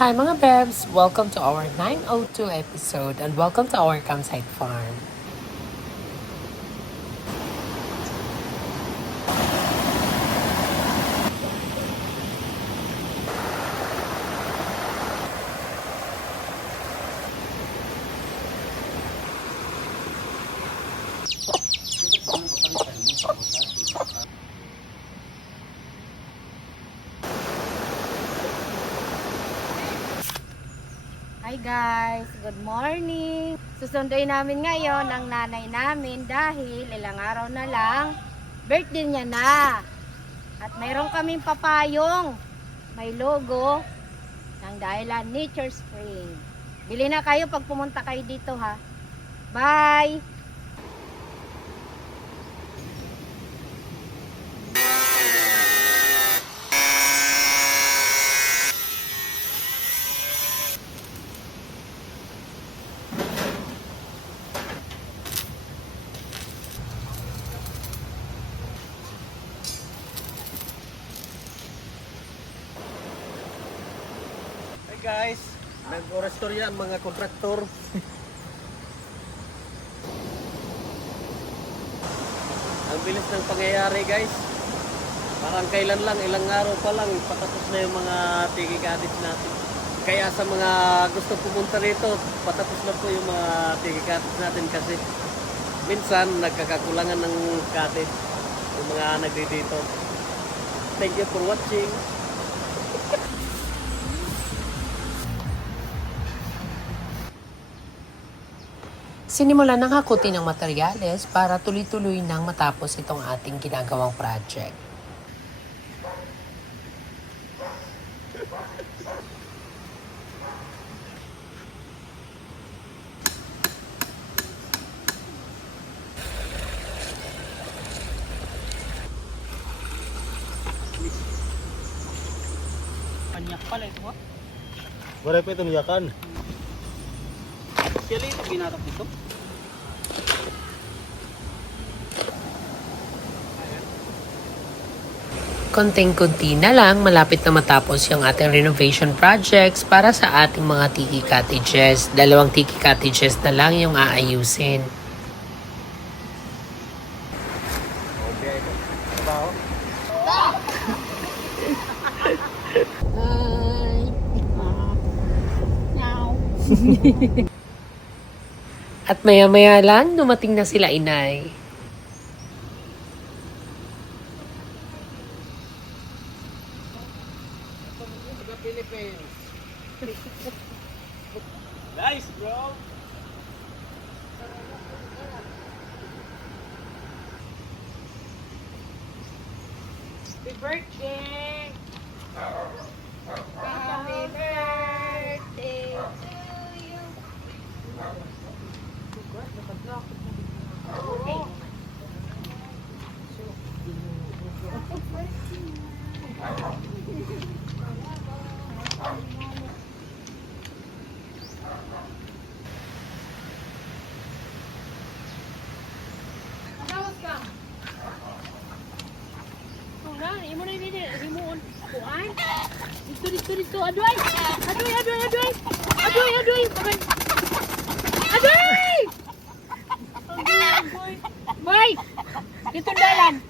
Hi mga Bebs! Welcome to our 902 episode and welcome to our campsite farm. Hi guys! Good morning! Susunduin namin ngayon ang nanay namin dahil ilang araw na lang birthday niya na. At mayroon kaming papayong may logo ng Dahilan Nature Spring. Bili na kayo pag pumunta kayo dito ha. Bye! Hey guys, nag-orastorya ang mga kontraktor. Ang bilis ng pangyayari guys. Parang kailan lang, ilang araw pa lang, patapos na yung mga tiki-cottage natin. Kaya sa mga gusto pumunta rito, patapos na po yung mga tiki-cottage natin kasi minsan nagkakakulangan ng cottage yung mga nagdito. Thank you for watching. Sinimulan ng hakutin ng materyales para tuloy-tuloy nang matapos itong ating ginagawang project. Panyak pala ito ha? Wala pa itong yakan. Sila ito ginatap dito. Konting-kunti na lang malapit na matapos yung ating renovation projects para sa ating mga tiki cottages. 2 tiki cottages na lang yung aayusin. Okay, ito. Trabaho. At maya-maya lang dumating na sila inay. Philippines. Nice bro. Happy birthday! Happy birthday to you! Imo na ini, imo kuan. Dito. Aduy! Boy! Dito dalan.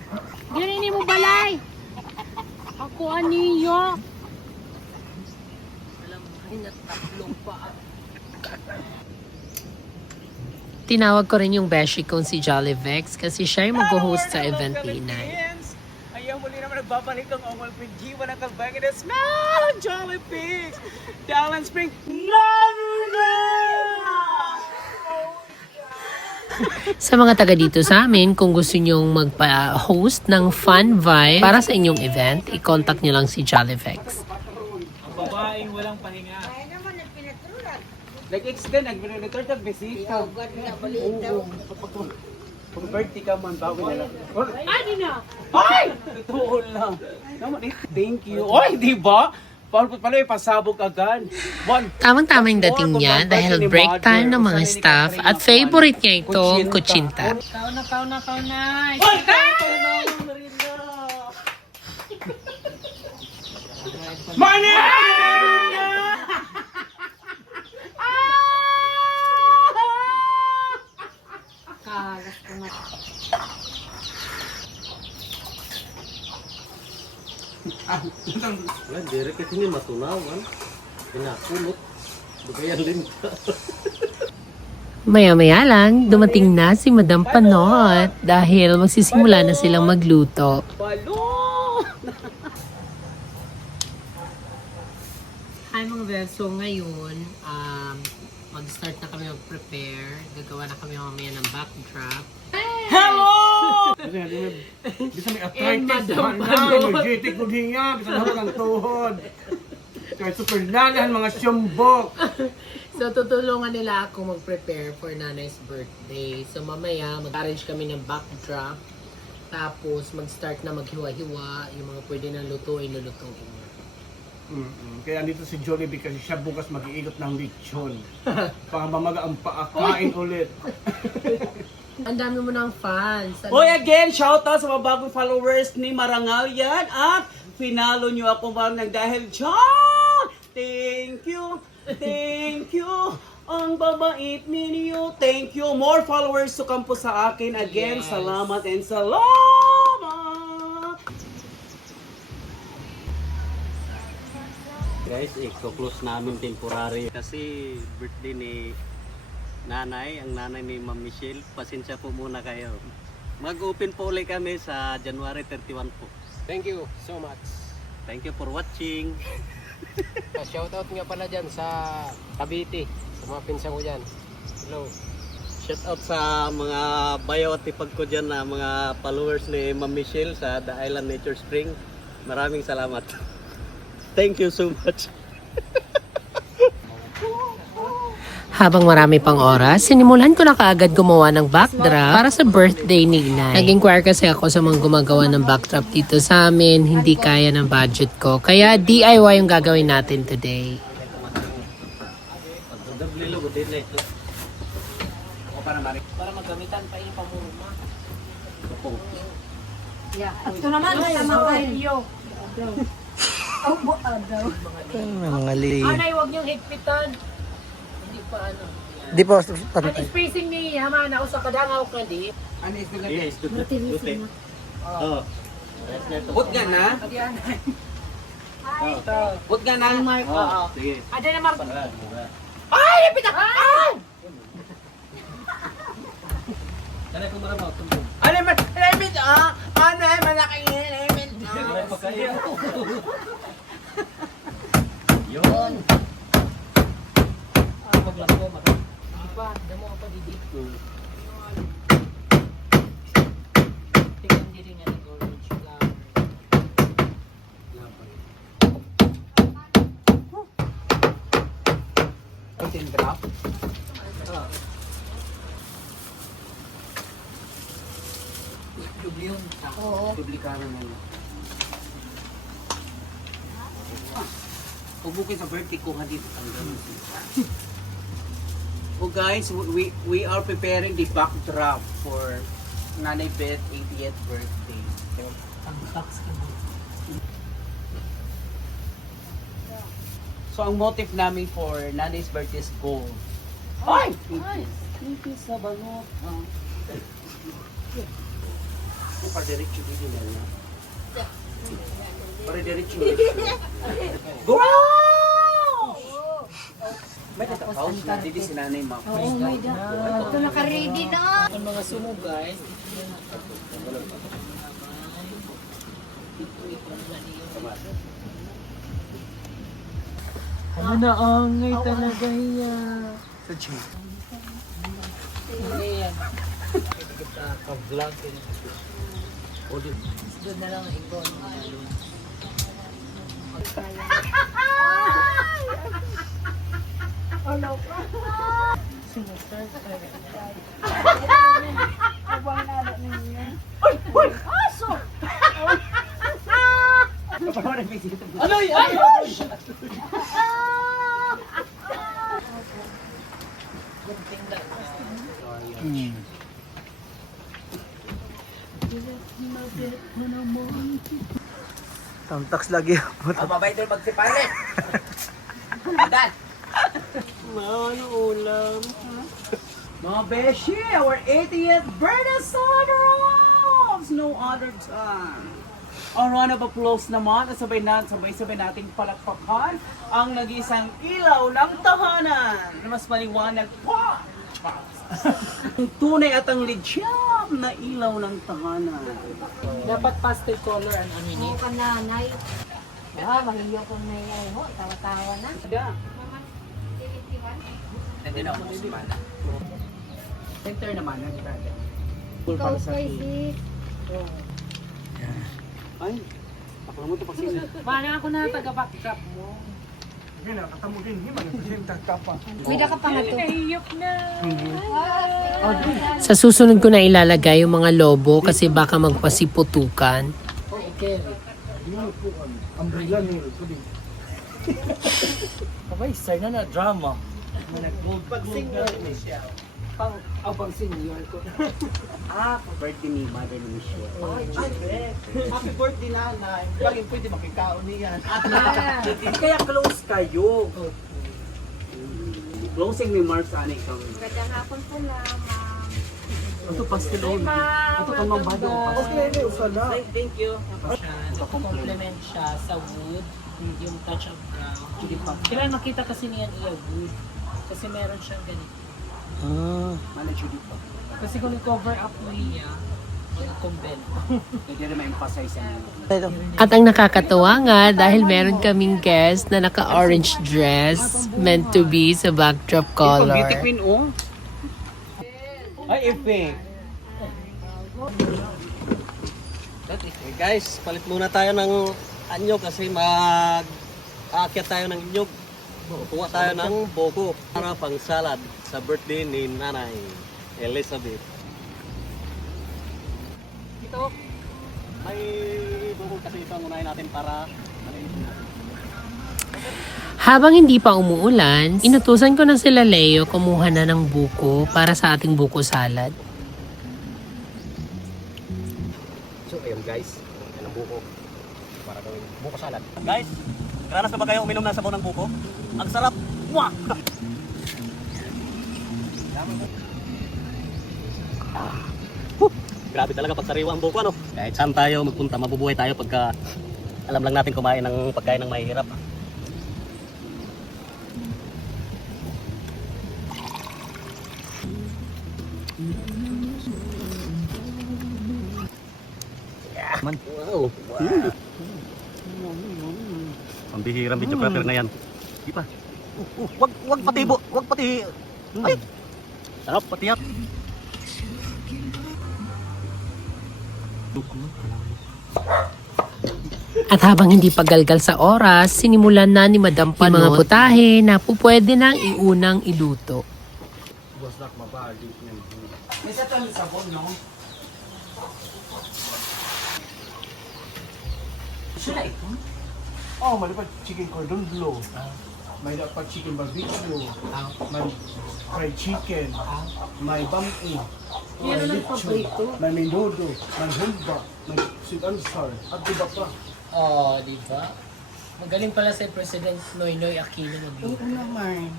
Dili mo balay. Ako aniyo. Tinawag ko rin yung beshi kong si Jolly Vex kasi siya yung mag-host sa event ni inay. Ayaw muli naman nagbabalik ang Ongol PG. Walang kalbangin na smell of Jolly Pigs. Dalan Spring. Sa mga taga dito sa amin, kung gusto nyong magpa-host ng fun vibe para sa inyong event, i-contact nyo lang si Jolly Vex. Ang babaeng walang pahinga. Nag-extend, nag-return ng bisita. Oo. Kung birthday ka man, bago na lang. Ani na. Ay! Totoo lang. Thank you. Oy, di ba? Pala yung pasabog agad. Tamang-tama yung dating niya dahil break time ng mga staff at favorite niya itong kutsinta. Kauna. Oy! Money! Dili kasi ni matunawan. Pinakulot. Dugayan linta. Maya-maya lang, dumating na si Madam Panot dahil magsisimula na silang magluto. Hi mga beso, ngayon mag-start na kami mag-prepare. Gagawa na kami mamaya ng backdrop. Bisa may arthritis, energetic ko din nga, bisa na ng tuhod. Kaya super lalahan mga syumbok. So, tutulungan nila ako mag-prepare for nanay's birthday. So, mamaya, mag-arrange kami ng backdrop. Tapos, mag-start na maghiwa-hiwa. Yung mga pwede na lutuin, lulutuin niya. Kaya andito si Jollibee kasi siya bukas mag-iilot ng lechon. Para mamaga ang paakain ulit. Ang dami mo ng fans. Hoy, again, shoutout sa mga bagong followers ni Marangal yan. At pinalo nyo ako ba ng dahil dyan. Thank you. Thank you. Ang babait ninyo. Thank you. More followers to come po sa akin. Again, Yes. salamat and salamat. Guys, i-close namin temporary. Kasi birthday ni nanay, ang nanay ni Ma'am Michelle. Pasensya po muna kayo. Mag-open po ulit kami sa January 31 po. Thank you so much. Thank you for watching. Shoutout nga pala dyan sa Cavite, sa mga pinsan ko dyan. Hello. Shout out sa mga bayaw at tipag ko dyan na mga followers ni Ma'am Michelle sa The Island Nature Spring. Maraming salamat. Thank you so much. Habang marami pang oras, sinimulan ko na kaagad gumawa ng backdrop para sa birthday ni Inay. Nag-inquire kasi ako sa mga gumagawa ng backdrop dito sa amin. Hindi kaya ng budget ko. Kaya DIY yung gagawin natin today. Para magamitan pa yung pamurma. Ito naman, tama kayo. Mga li. Anay, huwag niyong higpitan. Hindi pa ano. Di po, Ang spacing ni Hamana o sa kadangaw ka di. Yes, dute. Oh. Put nga na. Put nga na. Oh, sige. Ada naman. Ay, napita! Ay! Kaya kung maramaw, tumbong. Ano naman? Lemit ah! Ano naman? Malaking lemit May ah! pagkain. Yun. Maglanggo, Di pa, damo ka pa didi. Tingnan din nga ng orange flower. Content drop. Dubli yun. Oo. Dublikaran na yun. Pubukin sa birthday ko nga dito. Oh guys, we are preparing the backdrop for Nanay Beth 80th birthday. Ang box ka mo. So ang motive namin for Nanay's birthday is gold. Ay! Pipi sa banot. Para diretso dito na lang. Para diretso. Go! May tatapos na dito si Nanay Map. Ito naka-ready na. Ang mga sunog guys. Ano na angay talaga yan. sa June. Hindi yan. Kita ka-vlog. Doon na lang ang ikon. Ano yan? Tamtax lagi. Ang mabay doon magsipalit. Adan. Ano ulam? Mga beshi, our 80th birthday celebrations! No other time. A round of applause naman at sabay-sabay nating palakpakan ang nag-isang ilaw ng tahanan na mas maliwanag pa. Ang tunay at ang lidyam na ilaw ng tahanan. Dapat pastel color ang aminin. Oo ka nanay. Ah, mahiyo ko na yan. Ho, tawa-tawa na. Hindi na ako sumala. Center naman, nag-brother. Ikaw, Spicy. Ay, ako mo ito pagsin. Paano ako na taga-backdrop mo? Hindi na, katamo din. Hindi man, hindi tapa. May ka pa nga to. Sa susunod ko na ilalagay yung mga lobo kasi baka magpasiputukan. Umbrella ni Pudi. Abay, say na drama. Pag-senior ni siya. Pang senior ko. Birthday ni Mother ni Michelle. Happy birthday, nanay. Bakit pwede makikaon niyan? Kaya close kayo. Closing remarks, ano ikaw? Magandang hapon po na, ma'am. Ito pastelon. Ito kang mambado. Okay, usala. Thank you. Complement siya sa wood, yung touch of brown. Kailangan makita kasi niyan iya wood. Kasi meron siyang ganito. Manager dito. Kasi kung i-cover up mo niya, mag-convento. Hindi na ma-emphasize yan. At ang nakakatuwa nga dahil meron kaming guest na naka-orange dress meant to be sa backdrop color. Beauty queen, oh. Ay, effect. Okay guys, palit muna tayo ng anyo kasi mag-aakyat tayo ng inyog. Kuha tayo ng boko para pang salad sa birthday ni Nanay Elizabeth. Ito, may boko kasi ito ang unahin natin para malinis natin. Habang hindi pa umuulan, inutusan ko na sila Leo kumuha na ng buko para sa ating buko salad. So ayun guys, yan ang buko para gawing buko salad. Guys, ranas na ba kayo uminom ng sabaw ng buko? Ang sarap! Mwah! Grabe talaga pag sariwa ang buko, ano? Kahit saan tayo magpunta, mabubuhay tayo pagka alam lang natin kumain ng pagkain ng mahihirap. Wow! Pambihirang videographer na yan. Di pa. Wag pati wag pati. Ay. Sarap pati yan. At habang hindi pagalgal sa oras, sinimulan na ni Madam Panot yung mga putahe na pupwede nang iunang iluto. May sa tanong sabon, no? Sila ito? Oh, malipad chicken cordon bleu. May dapat chicken barbecue. May fried chicken. May bami. May lechon. May menudo. May humba. May sweet and sour. At iba pa. Oh, di ba? Magaling pala si President Noynoy Aquino magluto. Oo naman.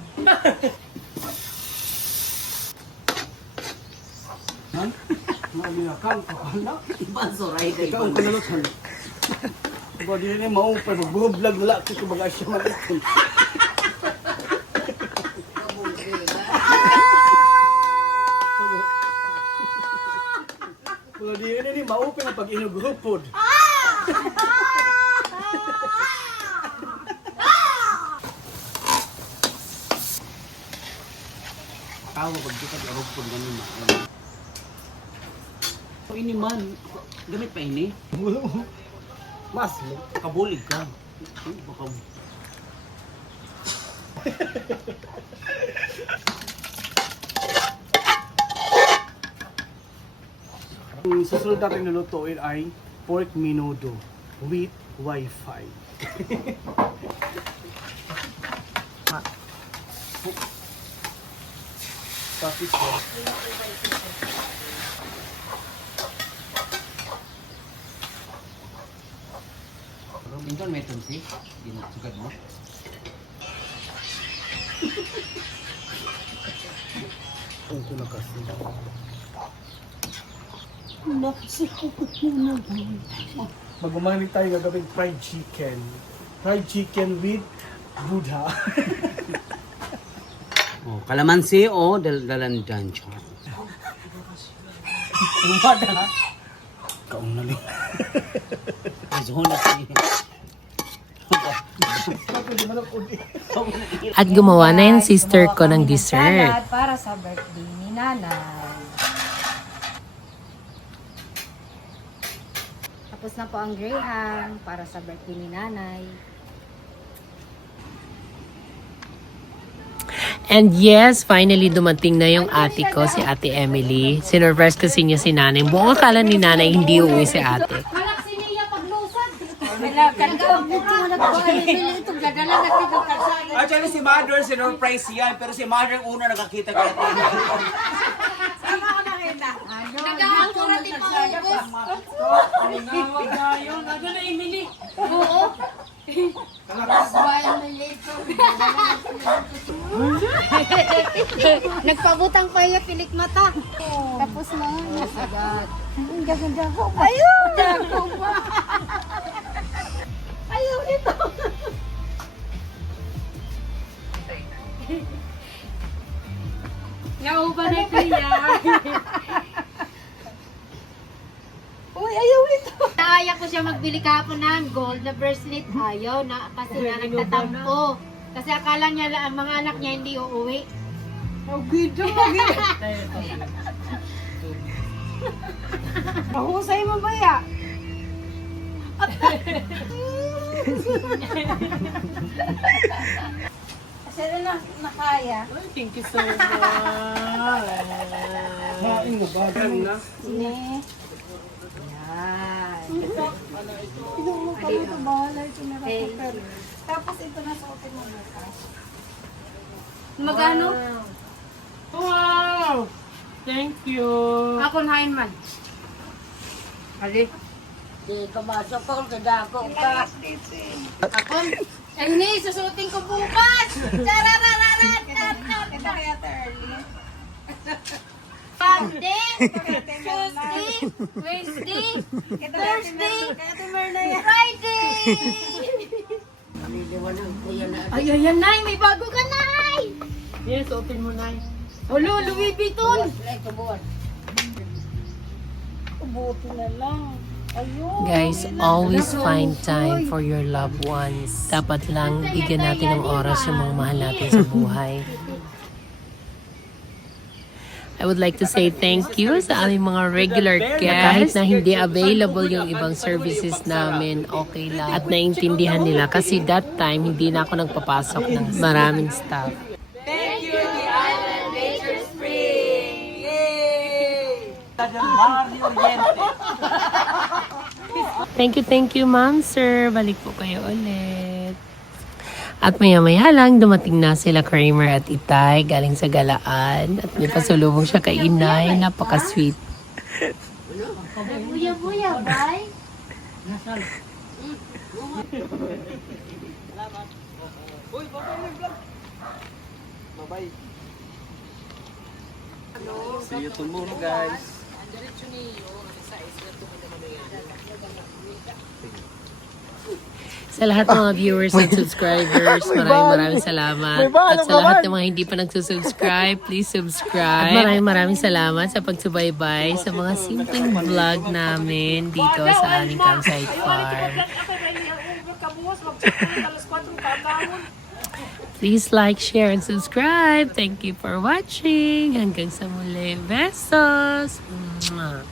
Malinakan ka pala. Ibang soray ka Ikaw ang kanalutan. Ba di rin maupay. Mag-vlog na lang. Kasi kumbaga siya malitin. Ba di rin maupay na pag-inugupod. tao pag di ka di-arog po ganun na. O ini man, gamit pa ini. Mas. Kabulig ka. Baka Ang susunod natin nilutuin ay pork menudo with wifi. Tapos po. minsan may tunsi. Di na sugad mo. Ang tulog kasi. Mag-umani tayo gagawin fried chicken. Fried chicken with Buddha. Oh, kalamansi o dalan dyan. Umada. Kaong na rin. Zona siya. At gumawa na yung sister ko ng dessert. Salad para sa birthday ni nanay. Tapos na po ang graham para sa birthday ni nanay. And yes, finally dumating na yung ate ko, si Ate Emily. Sinorpress kasi niya si nanay. Buong akala ni nanay hindi uuwi si ate. Malak si Nia paglusad. Nagkakabot mo na po. Ito gadala na ito kalsada. Actually, si Mother, sinurprise yan. Pero si Mother una nakakita kay Ate. Nag-aangko na din maubos. Oo. Nagpabutang pa yung pilik mata. Tapos na. Agad. Ang gaganda ko. Ayun! Ayaw ito. Nauba na kaya. Uy, ayaw ito. Naaya ko siya magbili kahapon ng gold na bracelet. Ayaw na kasi nga nagtatampo. Kasi akala niya ang mga anak niya hindi uuwi. Mahusay mo ba ya? Kasi na nakaya. Thank you so much. Main mo ba? Sine. Yan. Ito mo pa ito bahala ito na tapos ito na sa open mo bukas. Magano? Wow! Thank you. Ako nahin man. Ali. Di ka masokol, kadako ka. Ako. Ay ni, susuting ko bukas. Chararararat. Ito kaya early. Monday, Tuesday, Wednesday, Thursday, Friday. Ay, ayan, Nay. May bago ka, Nay. Yes, open mo na. Olo, Louis Vuitton. Ubuti na lang. Ayun. Guys, always find time for your loved ones. Dapat lang bigyan natin ng oras yung mga mahal natin sa buhay. I would like to say thank you sa aming mga regular guests. Kahit na hindi available yung ibang services namin, okay lang. At naintindihan nila kasi that time hindi na ako nagpapasok ng maraming staff. Thank you, ma'am, sir. Balik po kayo ulit. At maya-maya lang, dumating na sila Kramer at Itay galing sa galaan. At may pasulubong siya kay Inay. Napaka-sweet. Buya-buya, bye. See you tomorrow, guys. Sa lahat ng mga viewers at subscribers, maraming salamat. At sa lahat ng mga hindi pa nagsusubscribe, please subscribe. At maraming salamat sa pagsubaybay sa mga simpleng vlog namin dito sa aming campsite farm. Please like, share, and subscribe. Thank you for watching. Hanggang sa muli. Besos! Mwah.